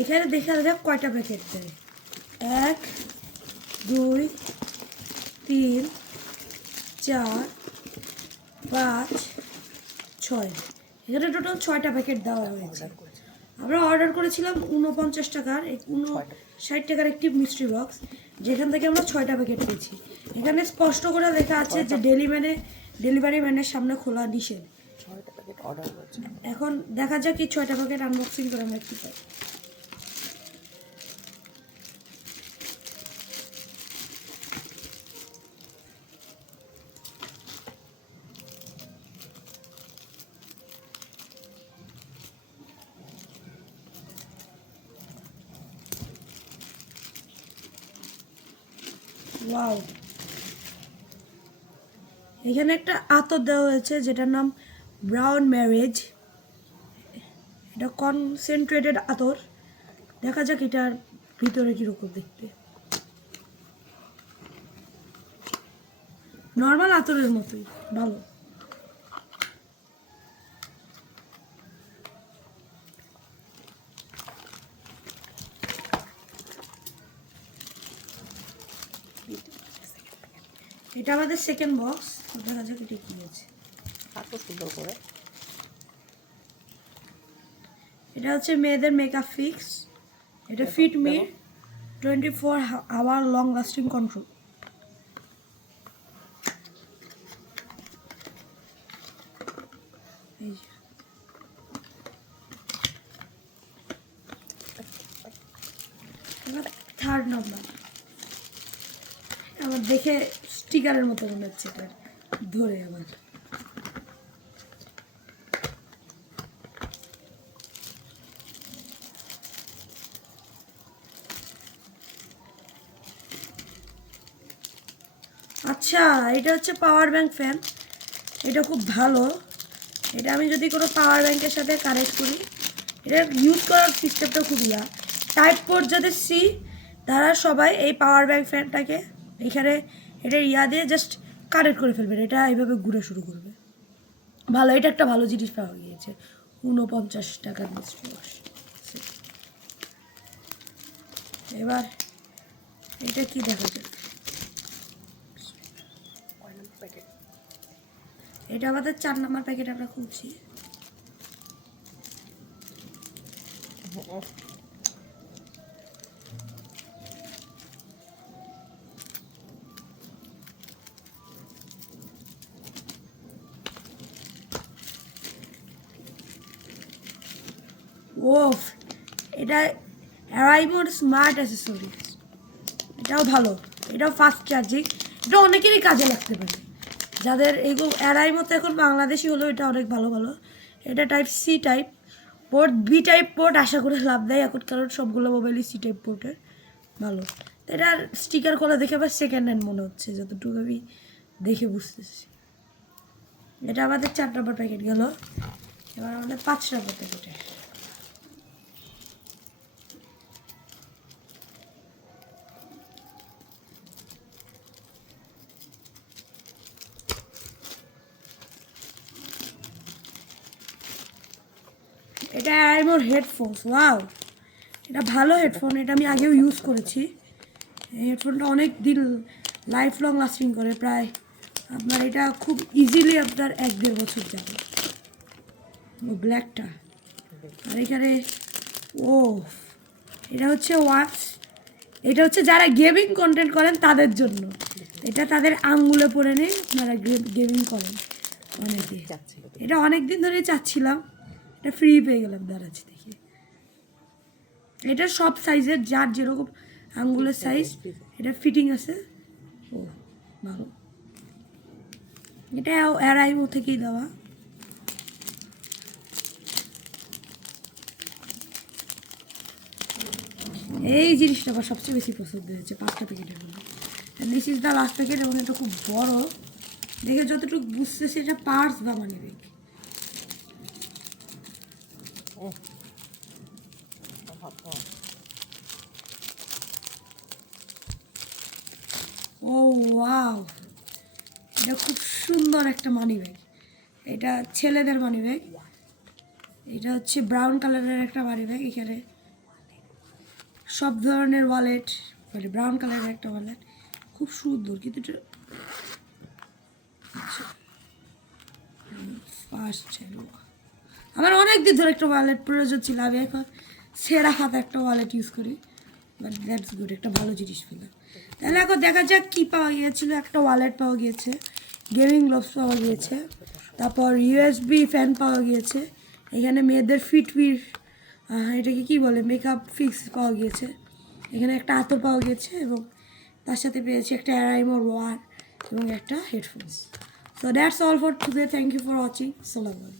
এখানে দেখা যাক কয়টা প্যাকেট দেয়। 1 2 3 4 5 6। এখানে টোটাল 6টা প্যাকেট দেওয়া হয়েছে। আমরা অর্ডার করেছিলাম 49 টাকার, 59 টাকার একটি মিস্ট্রি বক্স, যেখান থেকে আমরা 6টা প্যাকেট পেয়েছি। এখানে স্পষ্ট করে লেখা আছে যে ডেলিভারি ম্যানের সামনে খোলা নিষেধ। 6টা প্যাকেট অর্ডার করেছি। এখন দেখা যাক কি 6টা প্যাকেট আনবক্সিং করে আমরা কি পাই। ওয়াও, এখানে একটা আতর দেওয়া হয়েছে যেটার নাম ব্রাউন ম্যারেজ। এটা কনসেন্ট্রেটেড আতর। দেখা যাক এটার ভিতরে কিরকম দেখতে। নর্মাল আতরের মতোই, ভালো। এটা আমাদের সেকেন্ড বক্স। দেখা যাক এটা কি আছে। এত সুন্দর করে। এটা হচ্ছে মেয়েদের মেকআপ ফিক্স। এটা fit me 24 hour long lasting control. Third number আমার দেখে স্টিকারের মতো মনে হচ্ছে। এটা ধরে আবার আচ্ছা, এটা হচ্ছে পাওয়ার ব্যাংক ফ্যান। এটা খুব ভালো। এটা আমি যদি কোনো পাওয়ার ব্যাংকের সাথে কানেক্ট করি, এটা ইউজ করার সিস্টেমটা খুব টাইপ পোর্ট যাদের সি, তারা সবাই এই পাওয়ার ব্যাংক ফ্যানটাকে এখানে এটা দিয়ে জাস্ট কানেক্ট করে ফেলবেন। এটা এইভাবে ঘুরে শুরু করবে। ভালো, এটা একটা ভালো জিনিস পাওয়া গিয়েছে 49 টাকার মিস্ট্রি বক্স। এবার এটা কি দেখা যাবে। এটা আমাদের 4 নাম্বার প্যাকেট আমরা খুলছি। ওফ, এটা অ্যারাইভোর স্মার্ট অ্যাসেসরিজ। এটাও ভালো, এটাও ফাস্ট চার্জিং। এটা অনেকেরই কাজে লাগতে পারে যাদের এগুলো। অ্যারাইভো তো এখন বাংলাদেশি হলো, এটা অনেক ভালো ভালো। এটা type C type port, B type port আশা করে লাভ দেয় এখন, কারণ সবগুলো মোবাইলই সি টাইপ পোর্টের। ভালো। এটার স্টিকার খোলা দেখে আবার সেকেন্ড হ্যান্ড মনে হচ্ছে, যতটুকু আমি দেখে বুঝতেছি। এটা আমাদের 4 নম্বর প্যাকেট গেল। এবার আমাদের 5 নম্বর প্যাকেটে। এটা আইমোর হেডফোনস। ওয়াও, এটা ভালো হেডফোন। এটা আমি আগেও ইউজ করেছি। এই হেডফোনটা অনেক দিন লাইফ লং লাস্টিং করে। প্রায় আপনার এটা খুব ইজিলি আপনার 1-1.5 বছর যাবে। ও ব্ল্যাকটা। আর এখানে ও, এটা হচ্ছে ওয়াটস। এটা হচ্ছে যারা গেমিং কন্টেন্ট করেন তাদের জন্য। এটা তাদের আঙ্গুলে পরে নেই, আপনারা গেমিং করেন অনেকে। এটা অনেক দিন ধরেই চাচ্ছিলাম, এটা ফ্রি পেয়ে গেলাম দাঁড়াচ্ছি দেখি। এটা সব সাইজের, যার যেরকম আঙ্গুলের সাইজ এটা ফিটিং আছে। ও ভালো। এটা অ্যারাইভো থেকেই দেওয়া। এই জিনিসটা আমার সবচেয়ে বেশি পছন্দ হয়েছে 5টা প্যাকেটের মধ্যে। This is the last packet. এবং এটা খুব বড় দেখে যতটুকু বুঝতেছি এটা পার্স বা মানি ব্যাগ। ও ওয়াও, এটা খুব সুন্দর একটা মানি ব্যাগ। এটা ছেলেদের মানি ব্যাগ। এটা হচ্ছে ব্রাউন কালারের একটা মানি ব্যাগ। এখানে সব ধরনের ওয়ালেট, মানে ব্রাউন কালারের একটা ওয়ালেট, খুব সুন্দর কিন্তু ফার্স্ট ছিল। আমার অনেক দিন ধরে একটা ওয়ালেট প্রয়োজন ছিল, আমি এখন সেরা হাতে একটা ওয়ালেট ইউজ করি, বাট দ্যাটস গুড, একটা ভালো জিনিস পেলাম। তাহলে এখন দেখা যাক কী পাওয়া গিয়েছিল। একটা ওয়ালেট পাওয়া গিয়েছে, গেমিং গ্লোভস পাওয়া গিয়েছে, তারপর ইউএসবি ফ্যান পাওয়া গিয়েছে, এখানে মেয়েদের ফিটবির এটাকে কী বলে মেকআপ ফিক্স পাওয়া গিয়েছে, এখানে একটা আতর পাওয়া গিয়েছে এবং তার সাথে পেয়েছি একটা অ্যারাইমোর ওয়ার এবং একটা headphones. So that's all for today, thank you for watching, আসসালামু আলাইকুম।